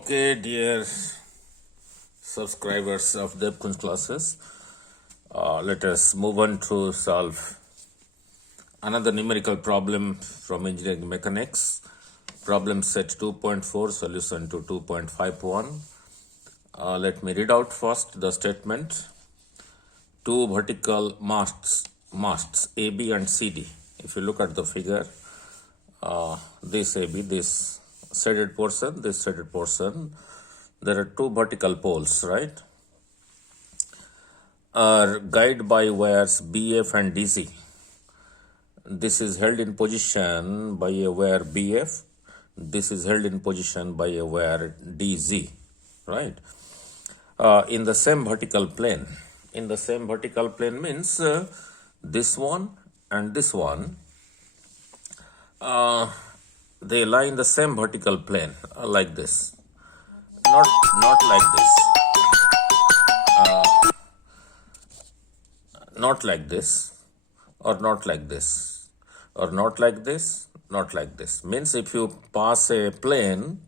Okay, dear subscribers of DevCoins classes, let us move on to solve another numerical problem from engineering mechanics. Problem set 2.4, solution to 2.51. Let me read out first the statement. Two vertical masts AB and CD. If you look at the figure, this AB, this shaded portion, this shaded portion, there are two vertical poles, right? Are guided by wires BF and DC. This is held in position by a wire BF. This is held in position by a wire DZ, right? In the same vertical plane. In the same vertical plane means this one and this one. They lie in the same vertical plane, like this. Not like this. Not like this, or not like this, or not like this, not like this. Means if you pass a plane,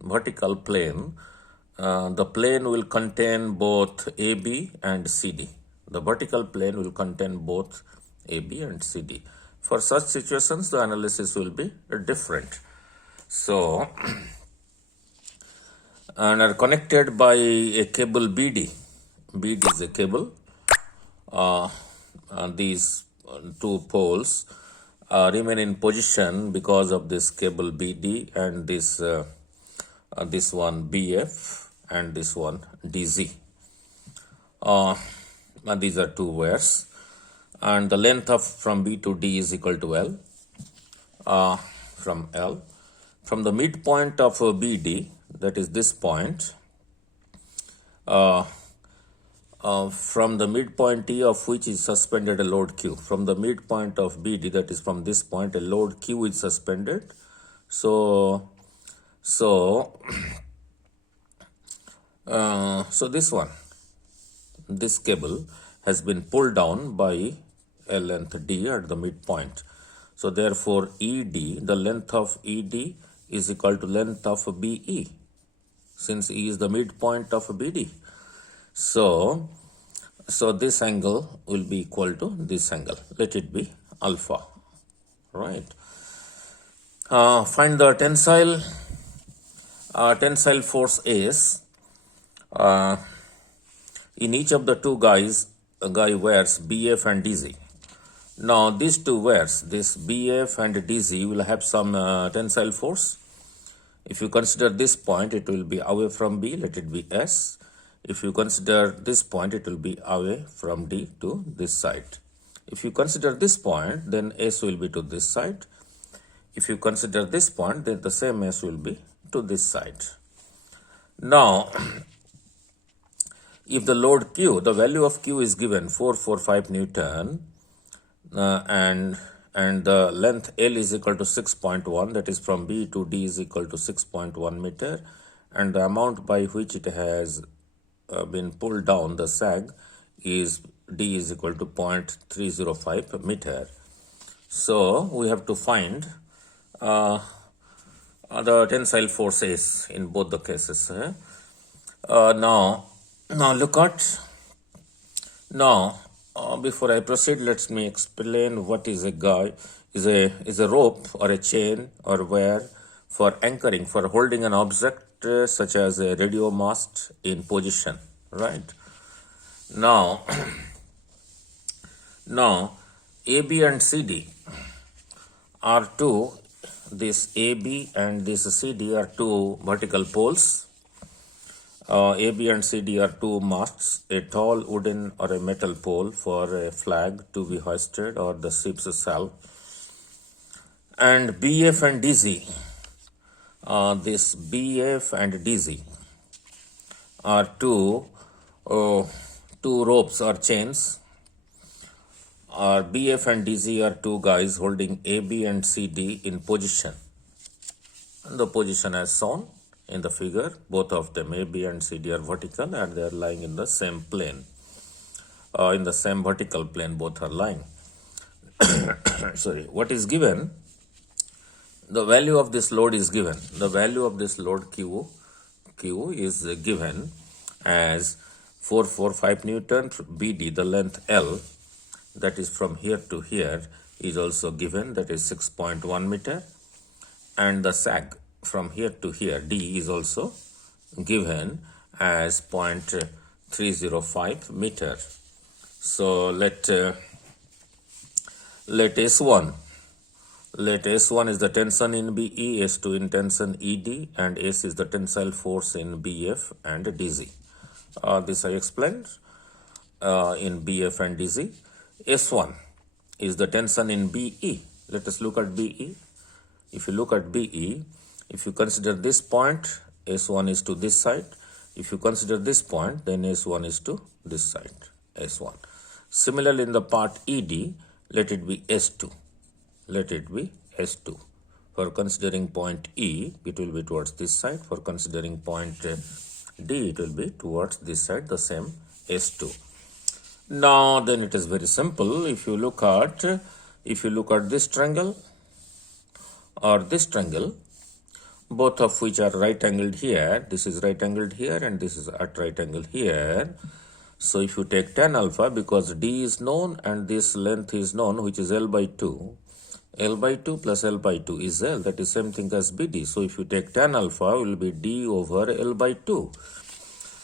vertical plane, the plane will contain both AB and CD. The vertical plane will contain both AB and CD. For such situations, the analysis will be different. So, and are connected by a cable BD. BD is a cable. These two poles remain in position because of this cable BD and this one BF and this one DZ. These are two wires. And the length of from B to D is equal to L, from L. From the midpoint of BD, that is this point, from the midpoint T of which is suspended a load Q. From the midpoint of BD, that is from this point, a load Q is suspended. So this one, this cable has been pulled down by a length D at the midpoint. So therefore ED, the length of ED is equal to length of BE, since E is the midpoint of BD. So this angle will be equal to this angle. Let it be alpha, right? Find the tensile force S in each of the two wires BF and DZ. Now these two wires, this BF and DZ, will have some tensile force. If you consider this point, it will be away from B, let it be S. If you consider this point, it will be away from D to this side. If you consider this point, then S will be to this side. If you consider this point, then the same S will be to this side. Now, if the load Q, the value of Q is given 445 Newton, and the length L is equal to 6.1, that is from B to D is equal to 6.1 meter, and the amount by which it has been pulled down, the sag, is D is equal to 0.305 meter. So we have to find the tensile forces in both the cases. Now look at, before I proceed, let me explain what is a rope or a chain or wire for anchoring, for holding an object such as a radio mast in position, right? Now AB and CD are two, this AB and this CD are two vertical poles. AB and CD are two masts, a tall wooden or a metal pole for a flag to be hoisted or the ship's sail. And BF and DZ, this BF and DZ are two ropes or chains. BF and DZ are two guys holding AB and CD in position. And the position as shown in the figure, both of them, AB and CD, are vertical and they are lying in the same plane. In the same vertical plane, both are lying. Sorry, what is given? the value of this load is given. The value of this load Q is given as 445 Newton, BD, the length L, that is from here to here, is also given, that is 6.1 meter, and the sag from here to here, D, is also given as 0.305 meter. So let S1 is the tension in BE, S2 in tension ED, and S is the tensile force in BF and DZ. This I explained in BF and DZ. S1 is the tension in BE. Let us look at BE. If you look at BE, if you consider this point, S1 is to this side. If you consider this point, then S1 is to this side, S1. Similarly, in the part ED, let it be S2. Let it be S2. For considering point E, it will be towards this side. For considering point D, it will be towards this side, the same S2. Now, then it is very simple. If you look at this triangle or this triangle, both of which are right angled here. This is right angled here and this is at right angle here. So if you take tan alpha, because D is known and this length is known, which is L by 2. L by 2 plus L by 2 is L. That is same thing as BD. So if you take tan alpha, will be D over L by 2.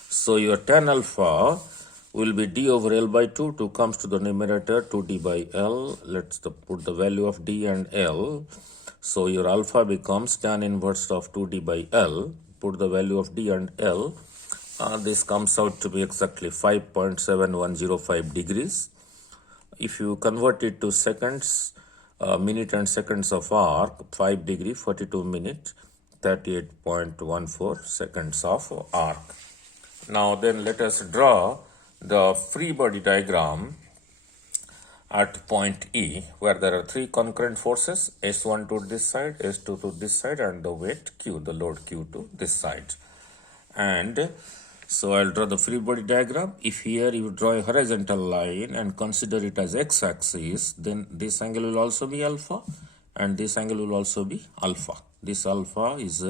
So your tan alpha will be D over L by 2. 2 comes to the numerator, 2D by L. Let's put the value of D and L. So your alpha becomes tan inverse of 2D by L. Put the value of D and L. This comes out to be exactly 5.7105 degrees. If you convert it to seconds, minute and seconds of arc, 5 degree, 42 minute, 38.14 seconds of arc. Now then let us draw the free body diagram at point E, where there are three concurrent forces, S1 to this side, S2 to this side, and the weight Q, the load Q to this side. And so I'll draw the free body diagram. If here you draw a horizontal line and consider it as x-axis, then this angle will also be alpha and this angle will also be alpha. This alpha is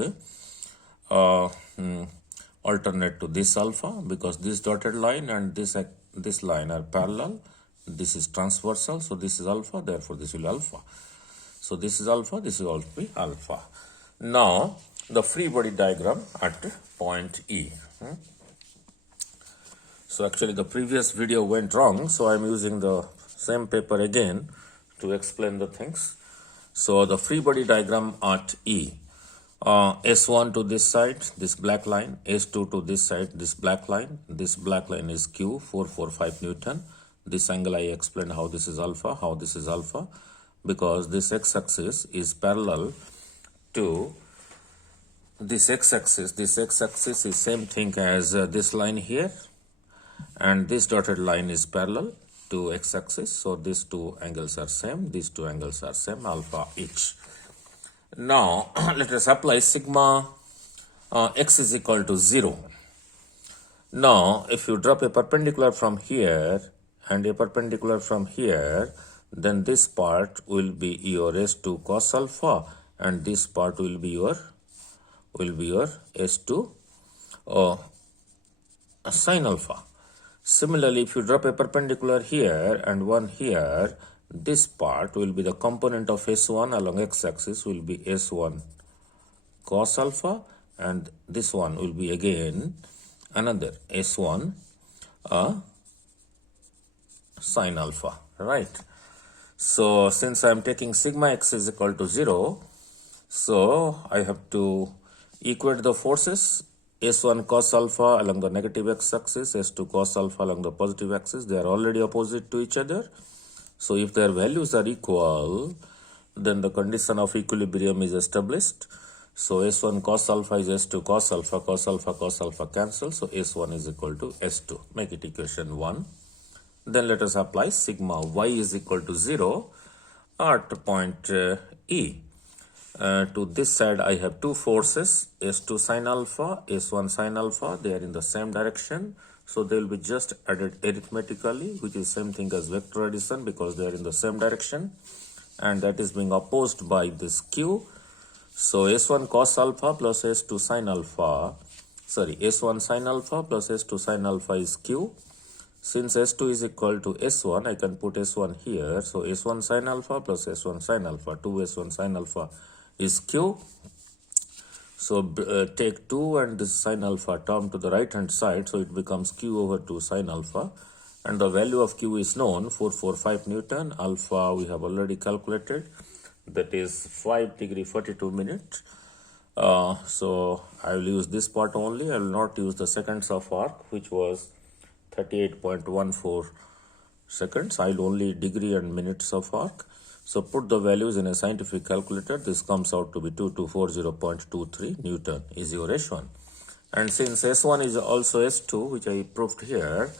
alternate to this alpha, because this dotted line and this line are parallel. This is transversal, so this is alpha, therefore this will be alpha. So this is alpha, this will also be alpha. Now the free body diagram at point E. So actually the previous video went wrong, so I'm using the same paper again to explain the things. So the free body diagram at E. S1 to this side, this black line, S2 to this side, this black line. This black line is Q, 445 Newton. This angle I explained how this is alpha, because this x-axis is parallel to this x-axis. This x-axis is same thing as this line here, and this dotted line is parallel to x-axis. So these two angles are same, these two angles are same, alpha each. Now let us apply sigma x is equal to 0. Now if you drop a perpendicular from here and a perpendicular from here, then this part will be your S2 cos alpha and this part will be your S2 sin alpha. Similarly, if you drop a perpendicular here and one here, this part will be the component of S1 along x-axis will be S1 cos alpha, and this one will be again another S1 sin alpha, right? So since I am taking sigma x is equal to 0, so I have to equate the forces. S1 cos alpha along the negative x-axis, S2 cos alpha along the positive axis. They are already opposite to each other. So if their values are equal, then the condition of equilibrium is established. So S1 cos alpha is S2 cos alpha, cos alpha, cos alpha cancel. So S1 is equal to S2. Make it equation 1. Then let us apply sigma y is equal to 0 at point E. To this side I have two forces, S2 sin alpha, S1 sin alpha. They are in the same direction. So they will be just added arithmetically, which is same thing as vector addition because they are in the same direction. And that is being opposed by this Q. So S1 cos alpha plus S2 sin alpha, S1 sin alpha plus S2 sin alpha is Q. Since S2 is equal to S1, I can put S1 here. So S1 sin alpha plus S1 sin alpha, 2S1 sin alpha is Q. So take 2 and this sin alpha term to the right hand side, so it becomes Q over 2 sin alpha. And the value of Q is known, 445 Newton. Alpha we have already calculated, that is 5 degree 42 minutes. So I will use this part only. I will not use the seconds of arc, which was 38.14 seconds. I will only degree and minutes of arc. So put the values in a scientific calculator. This comes out to be 2240.23 Newton is your S1. And since S1 is also S2, which I proved here,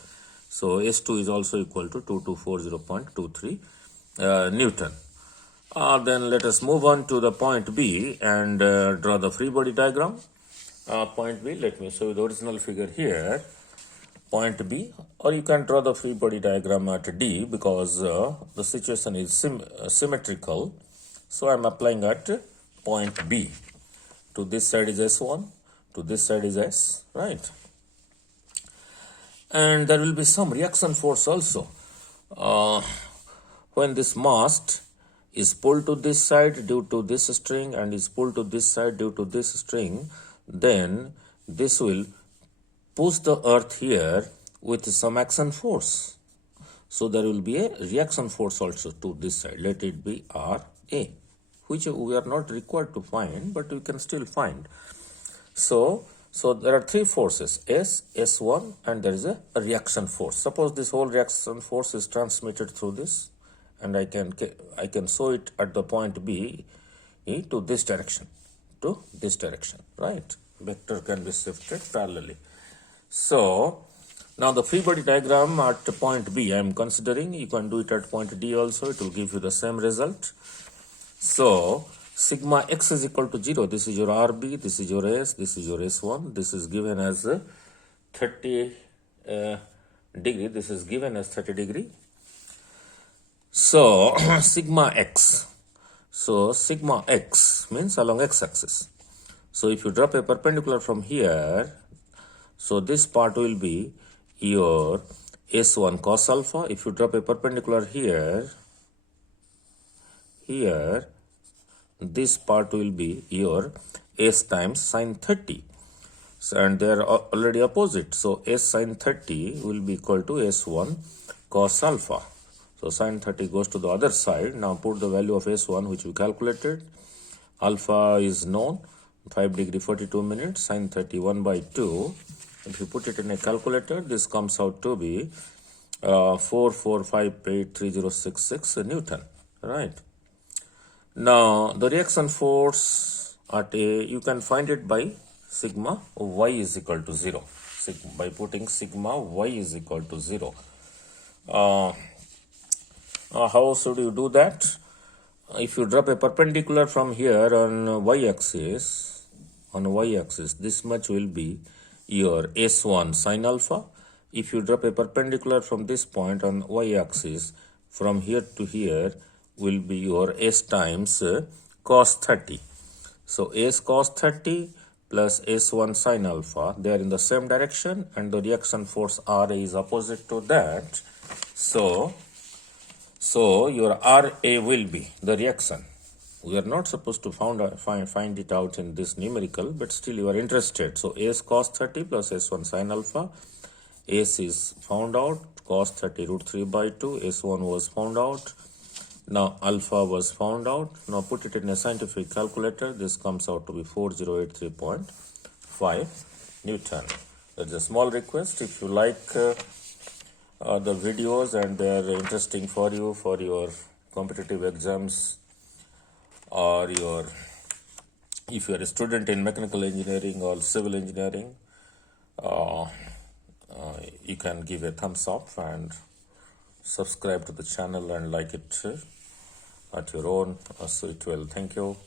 so S2 is also equal to 2240.23 Newton. Then let us move on to the point B and draw the free body diagram. Point B, let me show you the original figure here. Point B, or you can draw the free body diagram at D because the situation is symmetrical. So I am applying at point B. To this side is S1, to this side is S, right? And there will be some reaction force also. When this mast is pulled to this side due to this string and is pulled to this side due to this string, then this will push the earth here with some action force. So there will be a reaction force also to this side. Let it be RA, which we are not required to find, but we can still find. So there are three forces, S, S1, and there is a reaction force. Suppose this whole reaction force is transmitted through this, and I can show it at the point B to this direction, right? Vector can be shifted parallelly. So now the free body diagram at point B I am considering. You can do it at point D also. It will give you the same result. So sigma x is equal to 0. This is your RB, this is your S, this is your S1. This is given as 30 degree. This is given as 30 degree. So sigma x. So sigma x means along x-axis. So if you drop a perpendicular from here, so this part will be your S1 cos alpha. If you drop a perpendicular here, this part will be your S times sin 30. So, and they are already opposite. So S sin 30 will be equal to S1 cos alpha. So sin 30 goes to the other side. Now put the value of S1 which we calculated. Alpha is known, 5 degree 42 minutes, sin 30 1 by 2. If you put it in a calculator, this comes out to be 445.83066 Newton, right? Now the reaction force at A, you can find it by sigma y is equal to 0. By putting sigma y is equal to 0. How should you do that? If you drop a perpendicular from here on y-axis, this much will be your S1 sin alpha. If you drop a perpendicular from this point on y-axis, from here to here will be your S times cos 30. So S cos 30 plus S1 sin alpha, they are in the same direction and the reaction force RA is opposite to that. So your RA will be the reaction. We are not supposed to find it out in this numerical, but still you are interested. So S cos 30 plus S1 sin alpha. S is found out, cos 30 root 3 by 2. S1 was found out. Now alpha was found out. Now put it in a scientific calculator. This comes out to be 4083.5 Newton. That's a small request. If you like the videos and they are interesting for you for your competitive exams, or if you are a student in mechanical engineering or civil engineering, you can give a thumbs up and subscribe to the channel and like it at your own sweet will. Thank you.